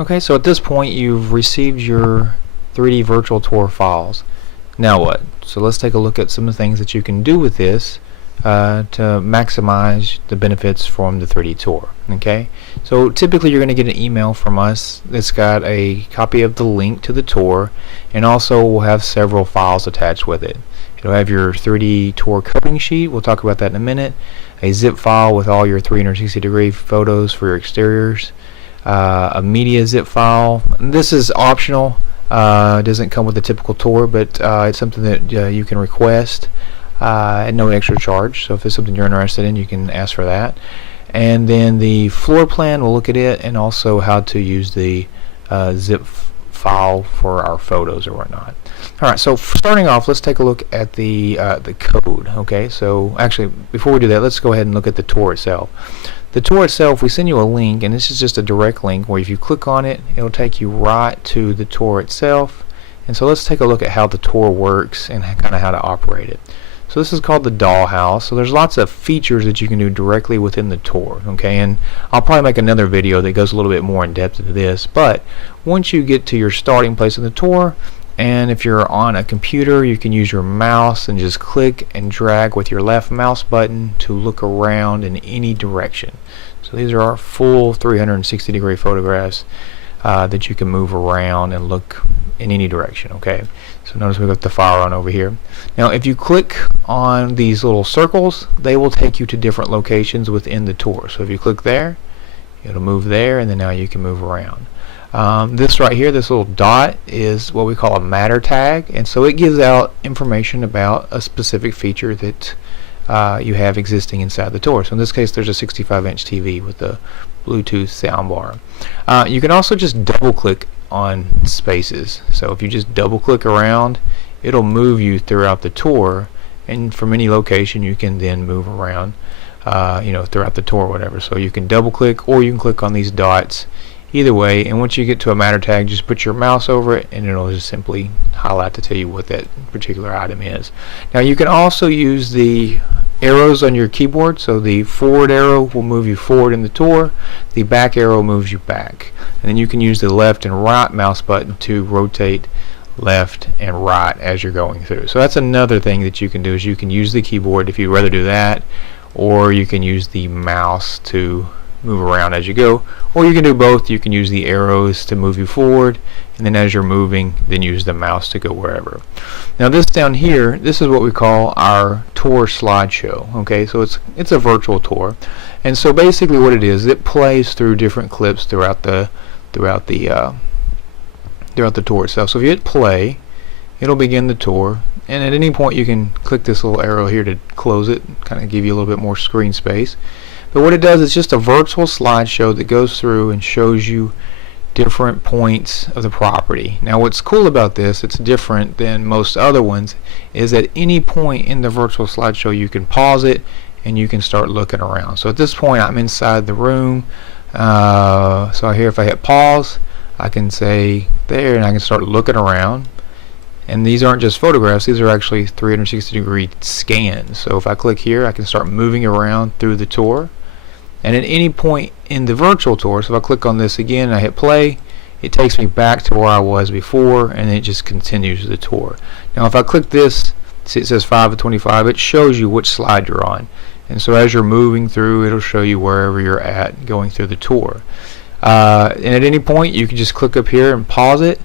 Okay, so at this point you've received your 3D virtual tour files. Now what? So let's take a look at some of the things that you can do with this to maximize the benefits from the 3D tour. Okay, so typically you're going to get an email from us that's got a copy of the link to the tour, and also we'll have several files attached with it. It'll have your 3D tour coding sheet, we'll talk about that in a minute, a zip file with all your 360-degree photos for your exteriors, a media zip file. This is optional, it doesn't come with the typical tour, but it's something that you can request at no extra charge. So if it's something you're interested in, you can ask for that. And then the floor plan, we'll look at it, and also how to use the zip file for our photos or whatnot. Alright, so starting off, let's take a look at the code. Okay, so actually before we do that, let's go ahead and look at the tour itself. The tour itself, we send you a link, and this is just a direct link where if you click on it, it'll take you right to the tour itself. And so let's take a look at how the tour works and kind of how to operate it. So this is called the dollhouse. So there's lots of features that you can do directly within the tour. Okay, and I'll probably make another video that goes a little bit more in depth into this. But once you get to your starting place in the tour, and if you're on a computer, you can use your mouse and just click and drag with your left mouse button to look around in any direction. So these are our full 360-degree photographs that you can move around and look in any direction. Okay, so notice we've got the fire on over here. Now if you click on these little circles, they will take you to different locations within the tour. So if you click there, it'll move there, and then now you can move around. This right here, this little dot, is what we call a matter tag, and so it gives out information about a specific feature that you have existing inside the tour. So in this case, there's a 65-inch TV with a Bluetooth soundbar. You can also just double click on spaces. So if you just double click around, it'll move you throughout the tour, and from any location you can then move around throughout the tour or whatever. So you can double click, or you can click on these dots, either way, and once you get to a matter tag, just put your mouse over it and it'll just simply highlight to tell you what that particular item is. Now you can also use the arrows on your keyboard. So the forward arrow will move you forward in the tour, the back arrow moves you back, and then you can use the left and right mouse button to rotate left and right as you're going through. So that's another thing that you can do, is you can use the keyboard if you'd rather do that, or you can use the mouse to move around as you go, or you can do both. You can use the arrows to move you forward, and then as you're moving, then use the mouse to go wherever. Now this down here, this is what we call our tour slideshow. Okay, so it's a virtual tour, and so basically what it is, it plays through different clips throughout the tour itself. So if you hit play, it'll begin the tour, and at any point you can click this little arrow here to close it, kind of give you a little bit more screen space. But what it does is just a virtual slideshow that goes through and shows you different points of the property. Now what's cool about this, it's different than most other ones, is at any point in the virtual slideshow you can pause it and you can start looking around. So at this point I'm inside the room, so here if I hit pause, I can say there, and I can start looking around. And these aren't just photographs, these are actually 360-degree scans. So if I click here, I can start moving around through the tour. And at any point in the virtual tour, so if I click on this again and I hit play, it takes me back to where I was before, and it just continues the tour. Now if I click this, see it says 5 of 25, it shows you which slide you're on. And so as you're moving through, it'll show you wherever you're at going through the tour. And at any point, you can just click up here and pause it.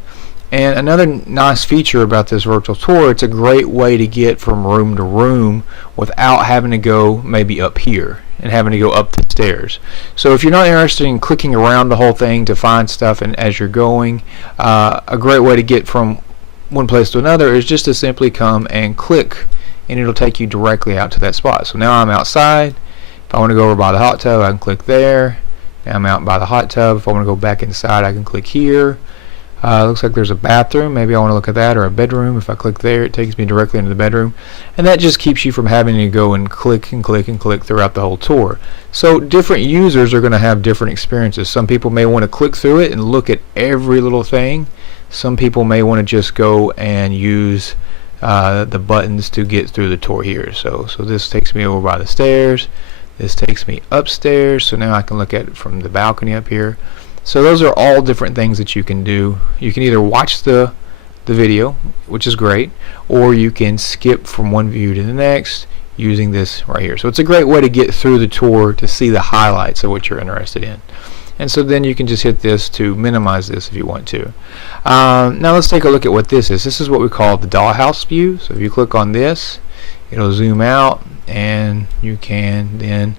And another nice feature about this virtual tour, it's a great way to get from room to room without having to go maybe up here and having to go up the stairs. So if you're not interested in clicking around the whole thing to find stuff and as you're going, a great way to get from one place to another is just to simply come and click, and it'll take you directly out to that spot. So now I'm outside. If I want to go over by the hot tub, I can click there. Now I'm out by the hot tub. If I want to go back inside, I can click here. Looks like there's a bathroom. Maybe I want to look at that, or a bedroom. If I click there, it takes me directly into the bedroom, and that just keeps you from having to go and click and click and click throughout the whole tour. So different users are going to have different experiences. Some people may want to click through it and look at every little thing. Some people may want to just go and use the buttons to get through the tour here. So this takes me over by the stairs. This takes me upstairs, so now I can look at it from the balcony up here. So those are all different things that you can do. You can either watch the video, which is great, or you can skip from one view to the next using this right here. So it's a great way to get through the tour to see the highlights of what you're interested in. And so then you can just hit this to minimize this if you want to. Now let's take a look at what this is. This is what we call the dollhouse view. So if you click on this, it'll zoom out, and you can then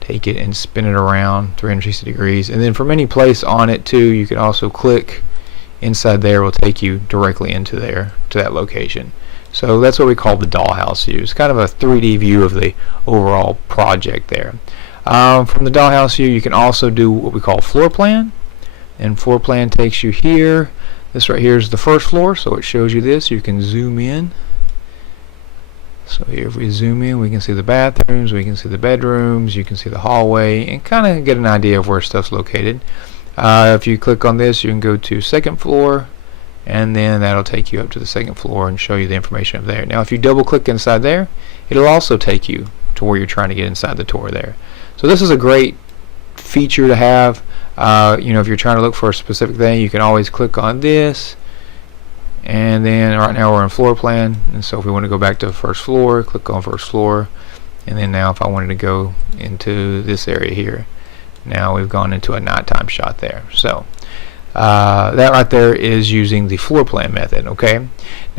take it and spin it around 360 degrees. And then from any place on it too, you can also click inside there. Will take you directly into there to that location. So that's what we call the dollhouse view. It's kind of a 3D view of the overall project there. From the dollhouse view, you can also do what we call floor plan, and floor plan takes you here. This right here is the first floor, so it shows you this. You can zoom in. So here, if we zoom in, we can see the bathrooms, we can see the bedrooms, you can see the hallway, and kind of get an idea of where stuff's located. If you click on this, you can go to second floor, and then that'll take you up to the second floor and show you the information of there. Now if you double click inside there, it'll also take you to where you're trying to get inside the tour there. So this is a great feature to have. You know, if you're trying to look for a specific thing, you can always click on this. And then right now we're in floor plan, and so if we want to go back to the first floor, click on first floor. And then now if I wanted to go into this area here, now we've gone into a nighttime shot there. So that right there is using the floor plan method. Okay,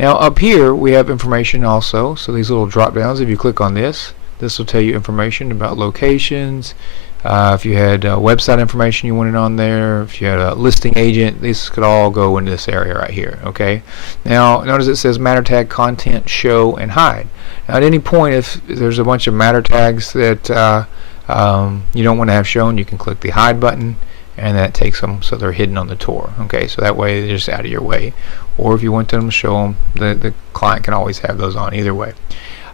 now up here we have information also. So these little drop downs, if you click on this, this will tell you information about locations. If you had website information you wanted on there, if you had a listing agent, these could all go into this area right here. Okay, now notice it says matter tag, content, show, and hide. Now at any point, if there's a bunch of matter tags that you don't want to have shown, you can click the hide button, and that takes them so they're hidden on the tour. Okay, so that way they're just out of your way. Or if you want them to show them, the client can always have those on either way.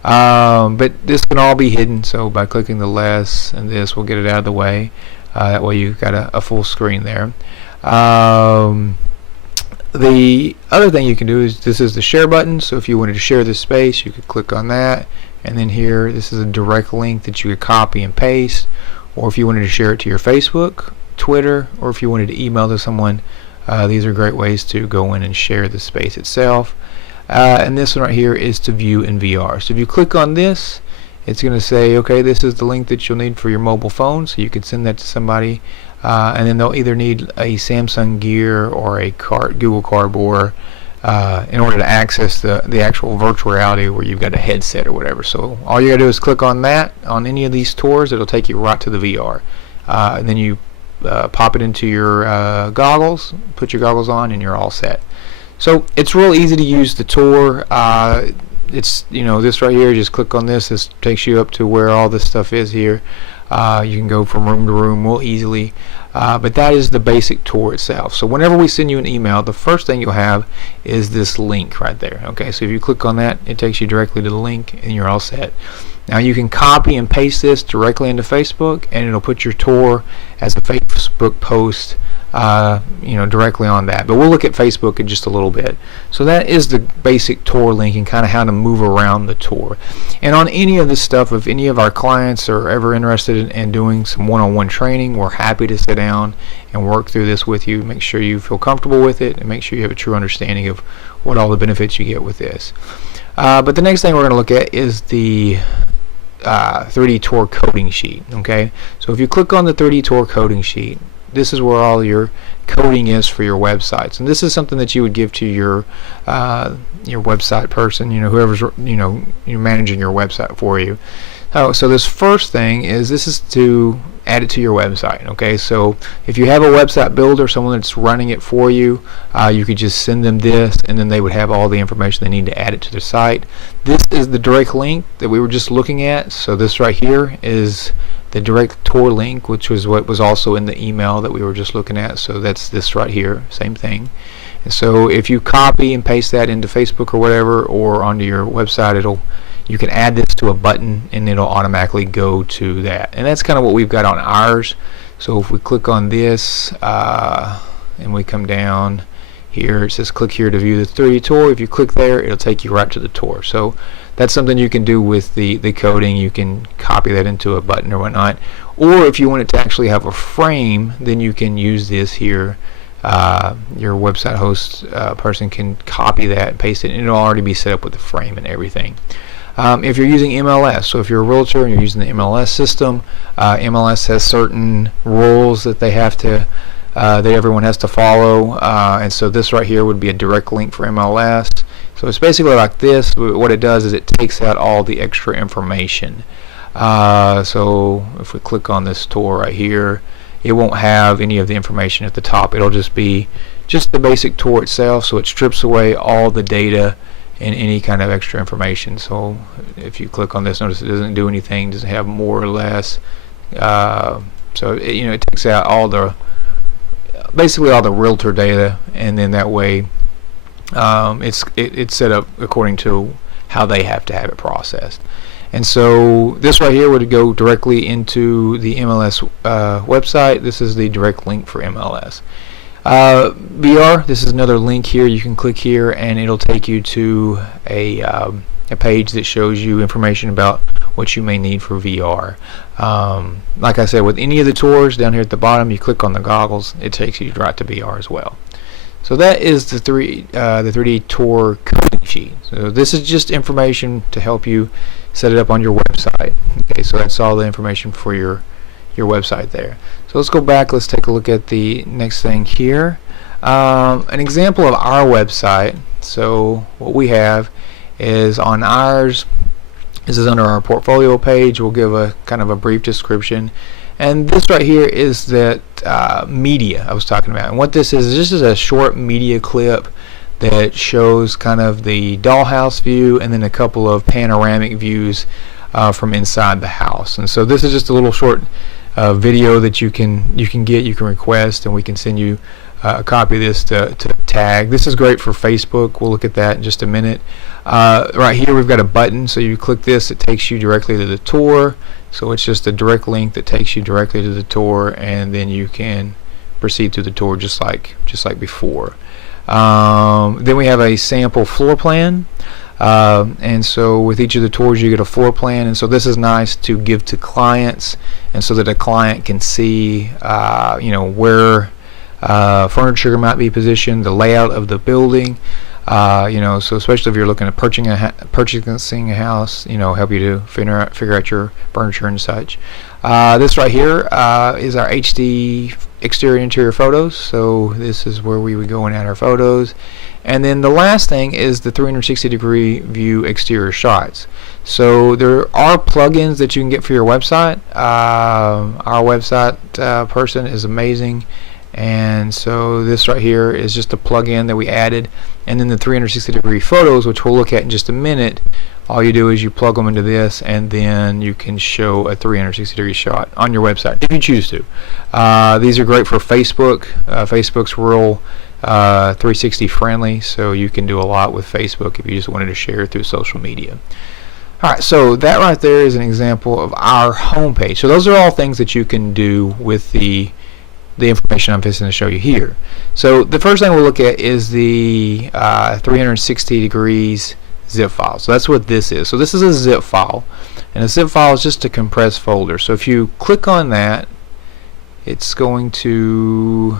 But this can all be hidden, so by clicking the less and this, we'll get it out of the way. That way you've got a full screen there. The other thing you can do is, this is the share button, so if you wanted to share this space, you could click on that, and then here, this is a direct link that you could copy and paste. Or if you wanted to share it to your Facebook, Twitter, or if you wanted to email to someone, these are great ways to go in and share the space itself. And this one right here is to view in VR. So if you click on this, it's going to say, okay, this is the link that you'll need for your mobile phone, so you can send that to somebody, and then they'll either need a Samsung Gear or a Google Cardboard in order to access the actual virtual reality where you've got a headset or whatever. So all you gotta do is click on that on any of these tours. It'll take you right to the VR, and then you pop it into your goggles, put your goggles on, and you're all set. So it's real easy to use the tour. It's, you know, this right here, just click on this. This takes you up to where all this stuff is here. You can go from room to room real easily, but that is the basic tour itself. So whenever we send you an email, the first thing you'll have is this link right there. Okay, so if you click on that, it takes you directly to the link, and you're all set. Now you can copy and paste this directly into Facebook, and it'll put your tour as a Facebook post, you know, directly on that. But we'll look at Facebook in just a little bit. So that is the basic tour link and kind of how to move around the tour. And on any of this stuff, if any of our clients are ever interested in doing some one-on-one training, we're happy to sit down and work through this with you. Make sure you feel comfortable with it, and make sure you have a true understanding of what all the benefits you get with this. But the next thing we're going to look at is the 3D tour coding sheet. Okay, so if you click on the 3D tour coding sheet, this is where all your coding is for your websites, and this is something that you would give to your website person, you know, whoever's, you know, you're managing your website for you. So this first thing is, this is to add it to your website. Okay, so if you have a website builder, someone that's running it for you, you could just send them this, and then they would have all the information they need to add it to their site. This is the direct link that we were just looking at. So this right here is the direct tour link, which was what was also in the email that we were just looking at. So that's this right here, same thing. And so if you copy and paste that into Facebook or whatever, or onto your website, you can add this to a button, and it'll automatically go to that. And that's kind of what we've got on ours. So if we click on this, and we come down here, it says click here to view the 3D tour. If you click there, it'll take you right to the tour. So that's something you can do with the coding. You can copy that into a button or whatnot, Or if you want it to actually have a frame, then you can use this here. Your website host person can copy that and paste it, and it'll already be set up with the frame and everything. If you're using MLS, so if you're a realtor and you're using the MLS system, MLS has certain rules that they have to that everyone has to follow, and so this right here would be a direct link for MLS. So it's basically like this. What it does is it takes out all the extra information. So if we click on this tour right here, it won't have any of the information at the top. It'll just be just the basic tour itself, so it strips away all the data and any kind of extra information. So if you click on this, notice it doesn't do anything, doesn't have more or less. So it, it takes out all the basically all the realtor data, and then that way it's set up according to how they have to have it processed. And so this right here would go directly into the MLS website. This is the direct link for MLS. VR, this is another link here. You can click here and it'll take you to a page that shows you information about what you may need for VR. Like I said, with any of the tours down here at the bottom, you click on the goggles, it takes you right to VR as well. So that is the 3D tour coding sheet. So this is just information to help you set it up on your website. Okay, so that's all the information for your website there. So let's go back, let's take a look at the next thing here. An example of our website. So what we have is on ours, this is under our portfolio page. We'll give a kind of a brief description, and this right here is that media I was talking about. And what this is a short media clip that shows kind of the dollhouse view and then a couple of panoramic views from inside the house. And so this is just a little short video that you can request, and we can send you a copy of this to tag. This is great for Facebook. We'll look at that in just a minute. Right here we've got a button, so you click this, it takes you directly to the tour. So it's just a direct link that takes you directly to the tour, and then you can proceed through the tour just like before. Then we have a sample floor plan, and so with each of the tours you get a floor plan, and so this is nice to give to clients, and so that a client can see where furniture might be positioned, the layout of the building, so especially if you're looking at purchasing a house, help you to figure out your furniture and such. This right here is our HD exterior and interior photos. So this is where we would go and add our photos. And then the last thing is the 360-degree view exterior shots. So there are plugins that you can get for your website. Our website person is amazing, and so this right here is just a plugin that we added. And then the 360-degree photos, which we'll look at in just a minute, all you do is you plug them into this, and then you can show a 360-degree shot on your website if you choose to. These are great for Facebook. Facebook's real 360 friendly, so you can do a lot with Facebook if you just wanted to share through social media. Alright, so that right there is an example of our homepage. So those are all things that you can do with the information I'm fixing to show you here. So the first thing we'll look at is the 360 degrees zip file. So that's what this is. So this is a zip file, and a zip file is just a compressed folder. So if you click on that, it's going to,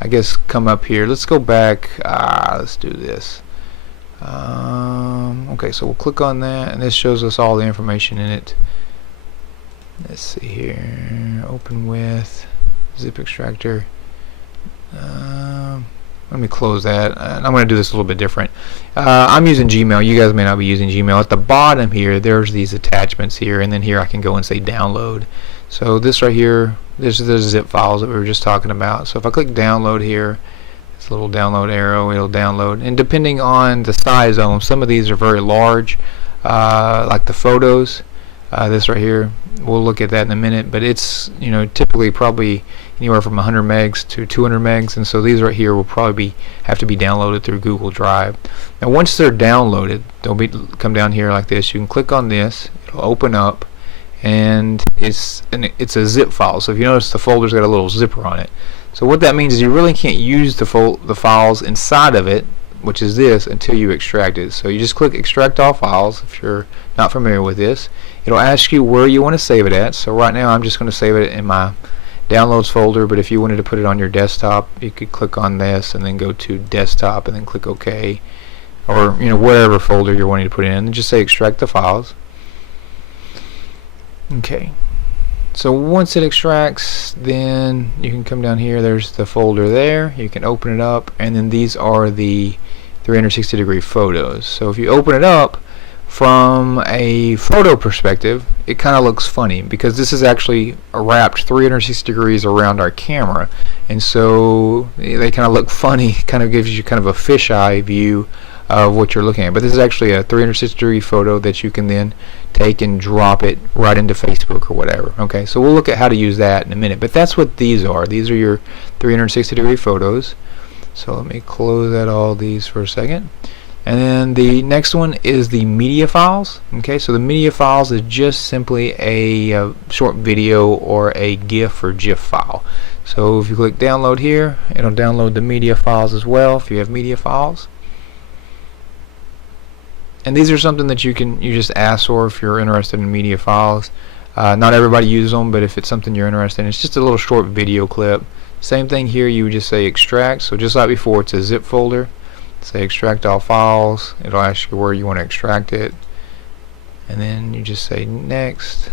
I guess, come up here. Let's go back. Let's do this. Okay, so we'll click on that, and this shows us all the information in it. Let's see here. Open with zip extractor. Let me close that. I'm going to do this a little bit different. I'm using Gmail. You guys may not be using Gmail. At the bottom here, there's these attachments here, and then here I can go and say download. So this right here, this is the zip files that we were just talking about. So if I click download here, this little download arrow, it'll download. And depending on the size of them, some of these are very large, like the photos. This right here, we'll look at that in a minute, but it's typically probably anywhere from 100 megs to 200 megs, and so these right here will probably have to be downloaded through Google Drive. Now once they're downloaded, they'll come down here like this. You can click on this, it'll open up, and it's a zip file. So if you notice, the folder's got a little zipper on it. So what that means is you really can't use the files inside of it, which is this, until you extract it. So you just click extract all files if you're not familiar with this. It'll ask you where you want to save it at. So right now I'm just going to save it in my downloads folder, but if you wanted to put it on your desktop, you could click on this and then go to desktop and then click OK, or whatever folder you're wanting to put it in, and just say extract the files. Okay, so once it extracts, then you can come down here, there's the folder there, you can open it up, and then these are the 360-degree photos. So if you open it up, from a photo perspective, it kind of looks funny because this is actually wrapped 360 degrees around our camera, and so they kind of look funny. Kind of gives you kind of a fisheye view of what you're looking at. But this is actually a 360 degree photo that you can then take and drop it right into Facebook or whatever. Okay, so we'll look at how to use that in a minute, but that's what these are. These are your 360 degree photos. So let me close out all these for a second. And then the next one is the media files. Okay, so the media files is just simply a short video or a GIF or GIF file. So if you click download here, it'll download the media files as well if you have media files. And these are something that you just ask for if you're interested in media files. Not everybody uses them, but if it's something you're interested in, it's just a little short video clip. Same thing here, you would just say extract. So just like before, it's a zip folder. Say extract all files. It'll ask you where you want to extract it, and then you just say next,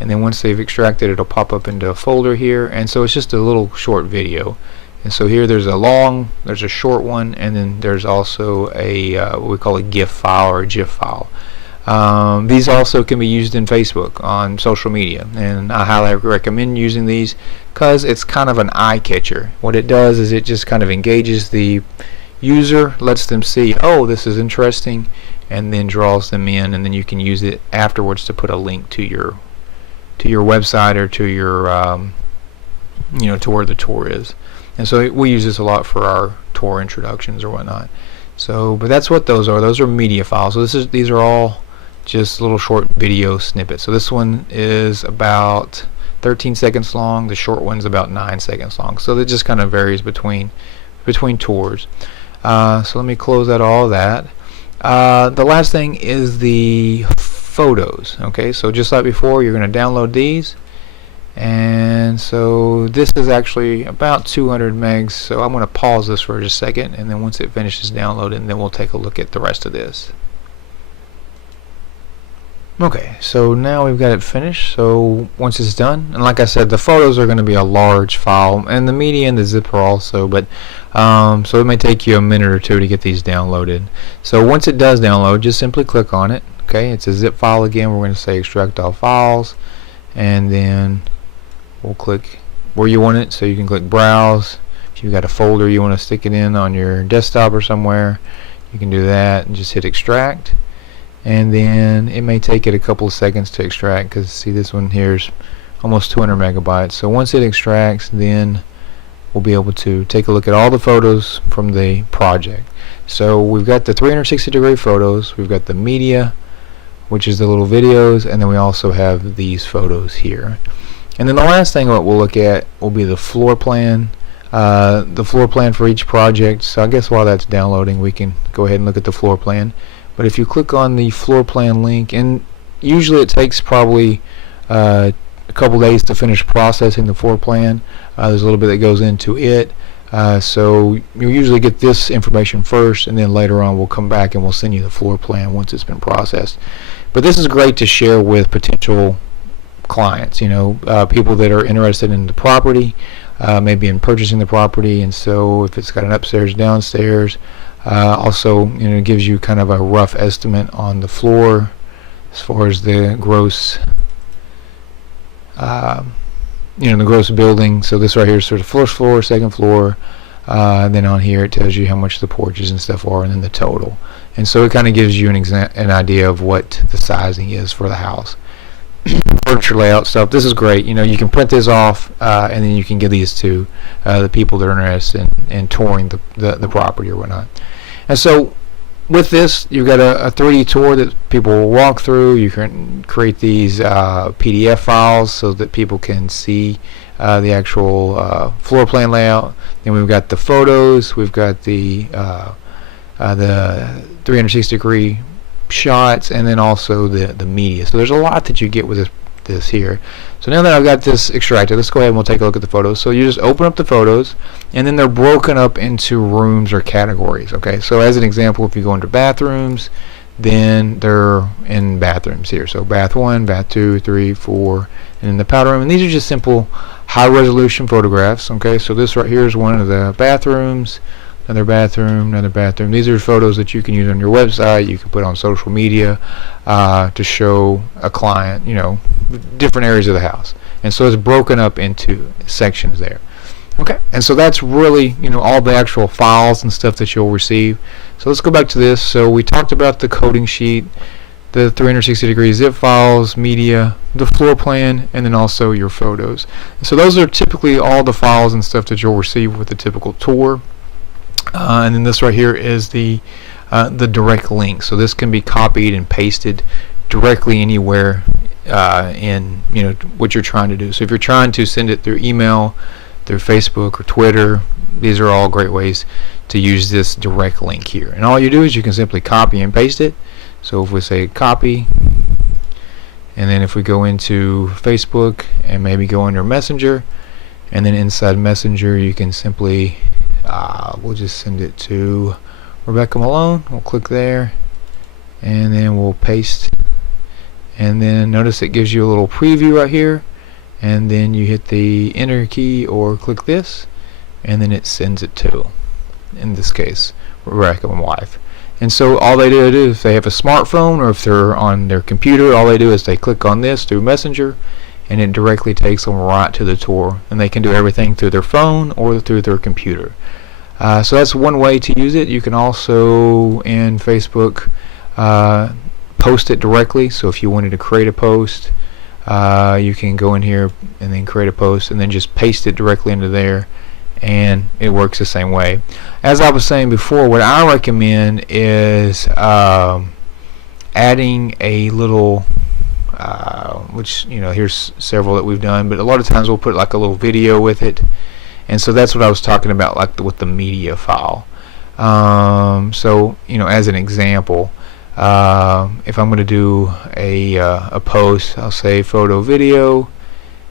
and then once they've extracted, it'll pop up into a folder here. And so it's just a little short video. And so here there's a short one, and then there's also a what we call a GIF file or a GIF file. These also can be used in Facebook on social media, and I highly recommend using these because it's kind of an eye catcher. What it does is it just kind of engages the user, lets them see, oh, this is interesting, and then draws them in, and then you can use it afterwards to put a link to your website or to your to where the tour is. And so we use this a lot for our tour introductions or whatnot. So, but that's what those are. Those are media files. So these are all just little short video snippets. So this one is about 13 seconds long. The short one's about 9 seconds long. So it just kind of varies between tours. So let me close out all of that. The last thing is the photos. Okay, so just like before, you're going to download these, and so this is actually about 200 megs. So I'm going to pause this for just a second, and then once it finishes downloading, then we'll take a look at the rest of this. Okay, so now we've got it finished. So once it's done, and like I said, the photos are going to be a large file, and the media and the zipper also, but so it may take you a minute or two to get these downloaded. So once it does download, just simply click on it. Okay, it's a zip file again. We're going to say extract all files, and then we'll click where you want it. So you can click browse. If you've got a folder you want to stick it in on your desktop or somewhere, you can do that and just hit extract. And then it may take it a couple of seconds to extract, because see, this one here is almost 200 megabytes. So once it extracts, then we'll be able to take a look at all the photos from the project. So we've got the 360 degree photos, we've got the media, which is the little videos, and then we also have these photos here. And then the last thing that we'll look at will be the floor plan. The floor plan for each project. So I guess while that's downloading, we can go ahead and look at the floor plan. But if you click on the floor plan link, and usually it takes probably a couple days to finish processing the floor plan. There's a little bit that goes into it. So you usually get this information first, and then later on we'll come back and we'll send you the floor plan once it's been processed. But this is great to share with potential clients, people that are interested in the property, maybe in purchasing the property. And so if it's got an upstairs, downstairs, also it gives you kind of a rough estimate on the floor as far as the gross the gross building. So this right here is sort of first floor, second floor, and then on here it tells you how much the porches and stuff are, and then the total. And so it kind of gives you an idea of what the sizing is for the house. Furniture layout stuff, this is great. You can print this off, and then you can give these to the people that are interested in touring the property or whatnot. And so with this, you've got a 3D tour that people will walk through. You can create these PDF files so that people can see the actual floor plan layout. Then we've got the photos. We've got the 360 degree shots, and then also the media. So there's a lot that you get with this here. So now that I've got this extracted, let's go ahead and we'll take a look at the photos. So you just open up the photos, and then they're broken up into rooms or categories. Okay, so as an example, if you go into bathrooms, then they're in bathrooms here. So bath 1, bath 2, 3, 4, and in the powder room. And these are just simple high-resolution photographs. Okay, so this right here is one of the bathrooms. Another bathroom, another bathroom. These are photos that you can use on your website. You can put on social media to show a client, you know, different areas of the house. And so it's broken up into sections there. Okay, and so that's really, you know, all the actual files and stuff that you'll receive. So let's go back to this. So we talked about the coding sheet, the 360-degree zip files, media, the floor plan, and then also your photos. So those are typically all the files and stuff that you'll receive with the typical tour. And then this right here is the direct link. So this can be copied and pasted directly anywhere in, you know, what you're trying to do. So if you're trying to send it through email, through Facebook or Twitter, these are all great ways to use this direct link here. And all you do is you can simply copy and paste it. So if we say copy, and then if we go into Facebook and maybe go under Messenger, and then inside Messenger you can simply we'll just send it to Rebecca Malone. We'll click there, and then we'll paste, and then notice it gives you a little preview right here, and then you hit the enter key or click this, and then it sends it to, in this case, Rebecca, my wife. And so all they do is, if they have a smartphone or if they're on their computer, all they do is they click on this through Messenger, and it directly takes them right to the tour, and they can do everything through their phone or through their computer. So that's one way to use it. You can also, in Facebook, post it directly. So if you wanted to create a post, you can go in here and then create a post and then just paste it directly into there, and it works the same way. As I was saying before, what I recommend is adding a little which, you know, here's several that we've done, but a lot of times we'll put like a little video with it, and so that's what I was talking about, like with the media file. So, you know, as an example, if I'm going to do a post, I'll say photo video,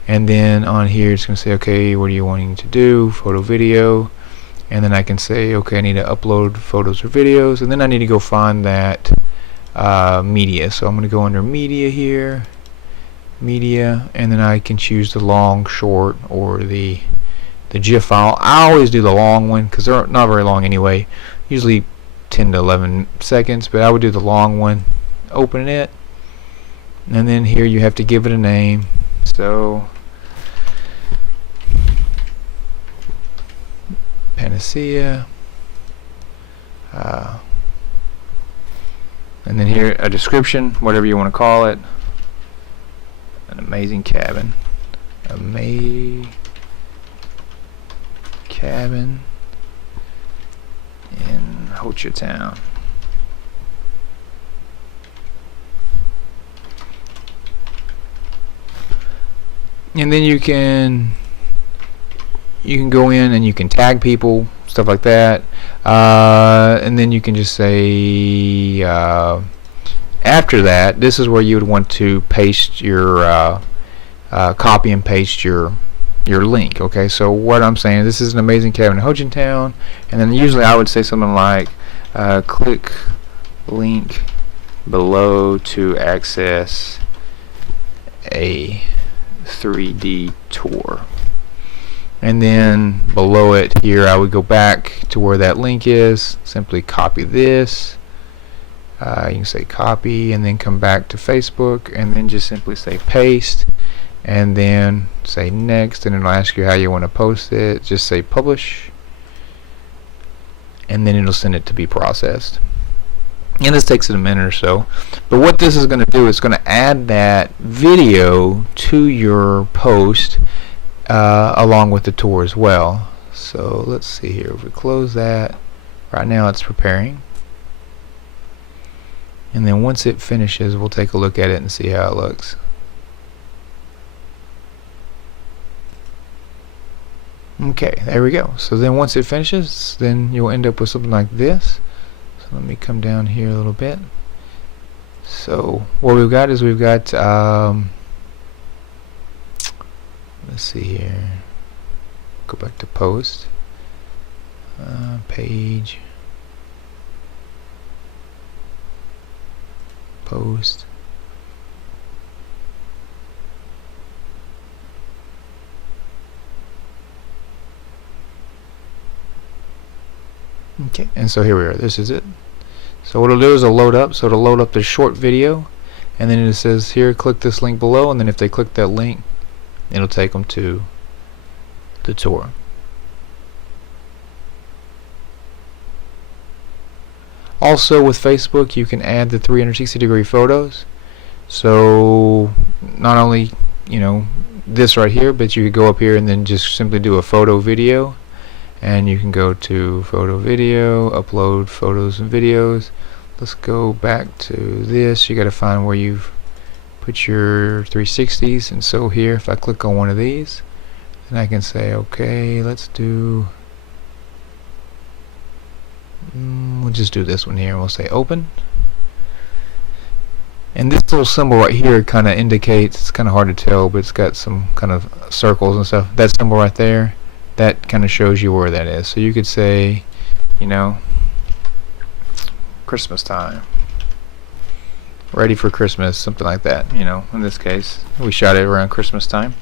and then on here it's going to say, okay, what are you wanting to do? Photo video, and then I can say, okay, I need to upload photos or videos, and then I need to go find that media. So I'm going to go under media here, media, and then I can choose the long, short, or the GIF file. I always do the long one because they're not very long anyway, usually 10 to 11 seconds, but I would do the long one. Open it, and then here you have to give it a name. So Panacea, and then here a description, whatever you want to call it. An amazing cabin. Cabin in Ho Chi Town. And then you can go in and you can tag people, stuff like that, and then you can just say after that, this is where you would want to paste your copy and paste your link. Okay, so what I'm saying, this is an amazing cabin in Ho Chi Town, and then usually I would say something like click link below to access a 3D tour. And then below it here I would go back to where that link is, simply copy this, you can say copy, and then come back to Facebook, and then just simply say paste, and then say next, and it'll ask you how you want to post it. Just say publish, and then it'll send it to be processed. And this takes it a minute or so, but what this is going to do is going to add that video to your post along with the tour as well. So let's see here, if we close that, right now it's preparing, and then once it finishes we'll take a look at it and see how it looks. Okay, there we go. So then once it finishes, then you'll end up with something like this. So let me come down here a little bit, So what we've got is we've got let's see here, go back to post, page, post, okay, and so here we are. This is it. So what it'll do is it'll load up. So it'll load up the short video, and then it says here, click this link below, and then if they click that link, it'll take them to the tour. Also with Facebook, you can add the 360-degree photos. So not only, you know, this right here, but you could go up here and then just simply do a photo video, and you can go to photo video, upload photos and videos. Let's go back to this. You got to find where you've put your 360s, and so here if I click on one of these, then I can say okay, let's do we'll just do this one here, and we'll say open. And this little symbol right here kind of indicates, it's kind of hard to tell, but it's got some kind of circles and stuff. That symbol right there, that kind of shows you where that is. So you could say, you know, Christmas time, ready for Christmas, something like that. You know, in this case we shot it around Christmas time.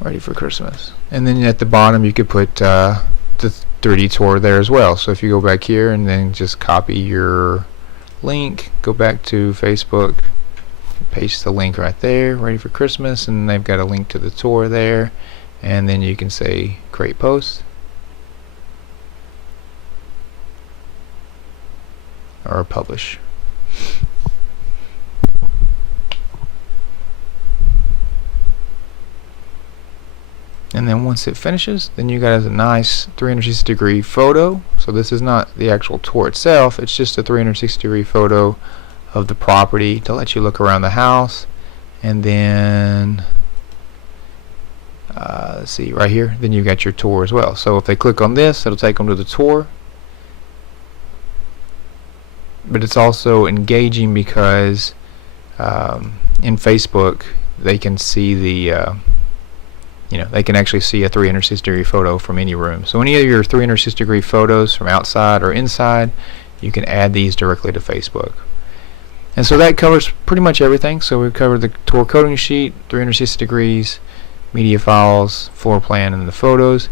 Ready for Christmas. And then at the bottom you could put the 3D tour there as well. So if you go back here and then just copy your link, go back to Facebook, paste the link right there, ready for Christmas, and they've got a link to the tour there, and then you can say create post or publish. And then once it finishes, then you got a nice 360-degree photo. So this is not the actual tour itself, it's just a 360-degree photo of the property to let you look around the house. And then let's see right here, then you got your tour as well. So if they click on this, it'll take them to the tour. But it's also engaging because in Facebook they can see the you know, they can actually see a 360-degree photo from any room. So any of your 360-degree photos from outside or inside, you can add these directly to Facebook. And so that covers pretty much everything. So we've covered the tour coding sheet, 360 degrees, media files, floor plan, and the photos.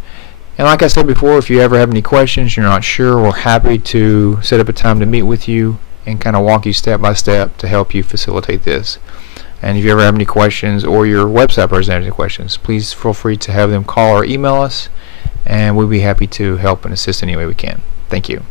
And like I said before, if you ever have any questions, you're not sure, we're happy to set up a time to meet with you and kind of walk you step by step to help you facilitate this. And if you ever have any questions, or your website person has any questions, please feel free to have them call or email us, and we'll be happy to help and assist any way we can. Thank you.